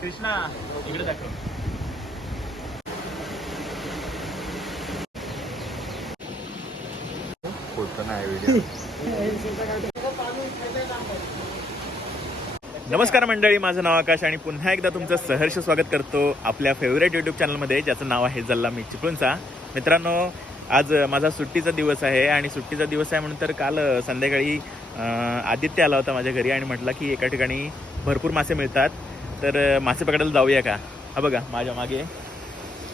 कृष्णा इकडे दाखव. नमस्कार मंडळी माझं नाव आकाश आणि पुन्हा एकदा तुमचं सहर्ष स्वागत करतो आपल्या फेवरेट यूट्यूब चॅनलमध्ये ज्याचं नाव आहे जल्ला मी चिपळूणचा. मित्रांनो आज माझा सुट्टीचा दिवस आहे आणि सुट्टीचा दिवस आहे म्हणून तर काल संध्याकाळी आदित्य आला होता माझ्या घरी आणि म्हटलं की एका ठिकाणी भरपूर मासे मिळतात. तर मासे पकडायला जाऊया का? हा बघा माझ्या मागे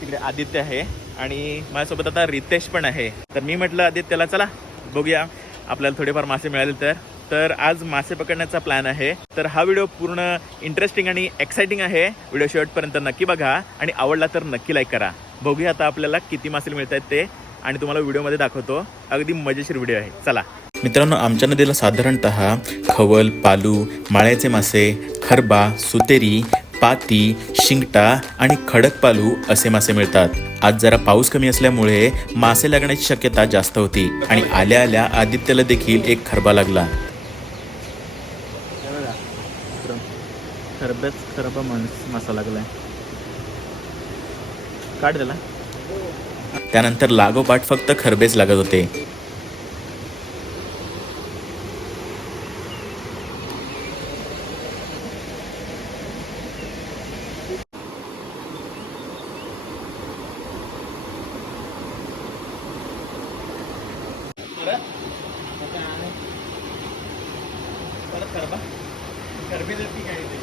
तिकडे आदित्य आहे आणि माझ्यासोबत आता रितेश पण आहे. तर मी म्हटलं आदित्यला चला बघूया. आपल्याला थोडेफार मासे मिळाले तर. तर आज मासे पकडण्याचा प्लॅन आहे. तर हा व्हिडिओ पूर्ण इंटरेस्टिंग आणि एक्साइटिंग आहे. व्हिडिओ शेवटपर्यंत नक्की बघा आणि आवडला तर नक्की लाईक करा. बघूया आता आपल्याला किती मासे मिळत आहेत ते. आणि तुम्हाला व्हिडिओमध्ये दाखवतो. अगदी मजेशीर व्हिडिओ आहे. चला. मित्रांनो आमच्या नदीला साधारणतः खवल पालू माळ्याचे मासे खरबा सुतेरी पाती शिंगटा आणि खडक पालू असे मासे मिळतात. आज जरा पाऊस कमी असल्यामुळे मासे लागण्याची शक्यता जास्त होती आणि आल्या आल्या आदित्यला देखील एक खरबा लागला. खरबच खरबा माणूस मासा लागलाय. काढ त्याला. त्यानंतर लागोपाठ फक्त खरबेच लागत होते. परत खरबी जर ती काय ते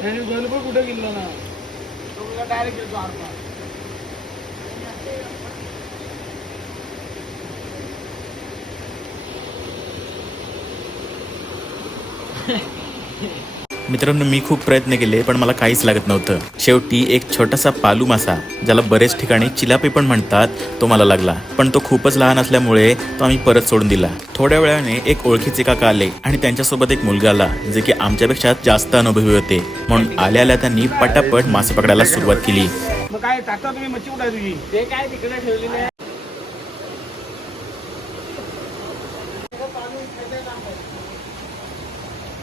अरे बैल पण कुठे गेला ना? डायरेक्ट येतो आरपा. मित्रांनो मी खूप प्रयत्न केले पण मला काहीच लागत नव्हतं. शेवटी एक छोटासा पालू मासा ज्याला बरेच ठिकाणी चिलापी पण म्हणतात तो मला लागला. पण तो खूपच लहान असल्यामुळे तो आम्ही परत सोडून दिला. थोड्या वेळाने एक ओळखीचे काका आले आणि त्यांच्यासोबत एक मुलगा आला जे की आमच्यापेक्षा जास्त अनुभवी होते. म्हणून आल्या आल्या त्यांनी पटापट मासे पकडायला सुरुवात केली. मग काय तुम्ही मच्छी कुठे तुझी? ते काय तिकडे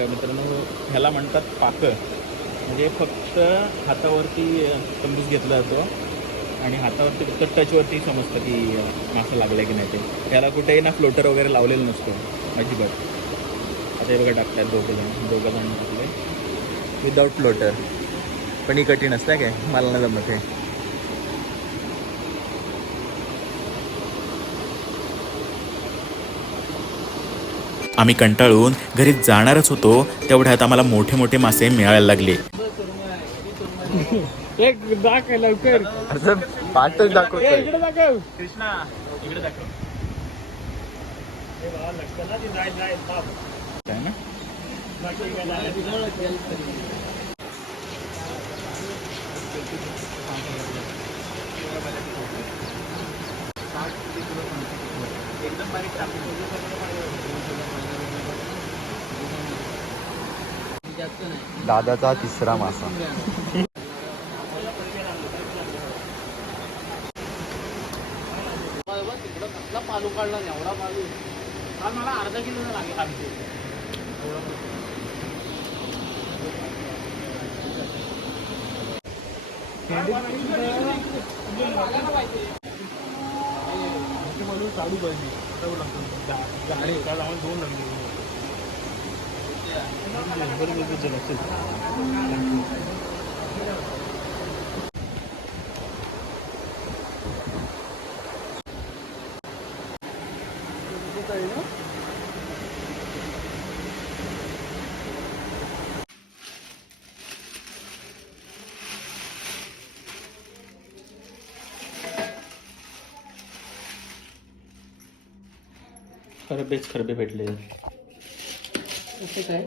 आहे. मित्रांनो ह्याला म्हणतात पाकं म्हणजे फक्त हातावरती तंबूस घेतला जातो. आणि हातावरती फक्त टचवरती समजतं की मासा लागला की नाही ते. त्याला कुठेही ना फ्लोटर वगैरे लावलेलं नसतो. अजिबात. आता हे बघा टाकतात दोघं जण. दोघं जण विदाऊट फ्लोटर पण ही कठीण असतं काय? मला नाही जमत आहे आम्ही कंटाळून घरी जाणारच होतो तेवढ्यात आम्हाला मोठे मोठे मासे मिळायला लागले. एक दाख लवकर. असं पाठच ए, दाखवतोय इकडे दाखव. कृष्णा इकडे दाखव. काय ना. एकदम बारीक दादाचा तिसरा मासा. पालू काढला एवढा पालू काल मला अर्धा किलो लागेल आमचे चालू पाहिजे दोन लागले खरबेच खरबे भेटले. काय?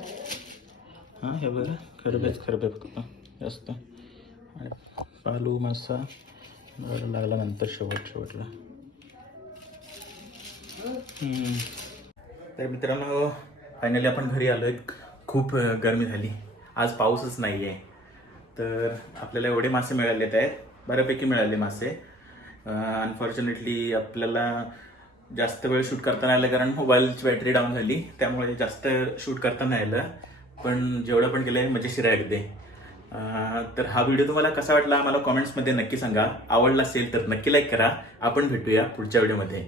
हां हे बघा खरबेच खरबे फक्त जास्त आणि पालू मासा बरं लागला नंतर शेवट शेवटला. तर मित्रांनो फायनली आपण घरी आलो आहे खूप गरमी झाली. आज पाऊसच नाही आहे तर आपल्याला एवढे मासे मिळालेत आहेत. बऱ्यापैकी मिळाले मासे. अनफॉर्च्युनेटली आपल्याला जास्त वेळ शूट करता नाही आलं कारण मोबाईलची बॅटरी डाऊन झाली त्यामुळे जास्त शूट करता नाही आलं. पण जेवढं पण केलं आहे म्हणजे मजेशीर आहे अगदी तर हा व्हिडिओ तुम्हाला कसा वाटला आम्हाला कॉमेंट्समध्ये नक्की सांगा. आवडला असेल तर नक्की लाईक करा. आपण भेटूया पुढच्या व्हिडिओमध्ये.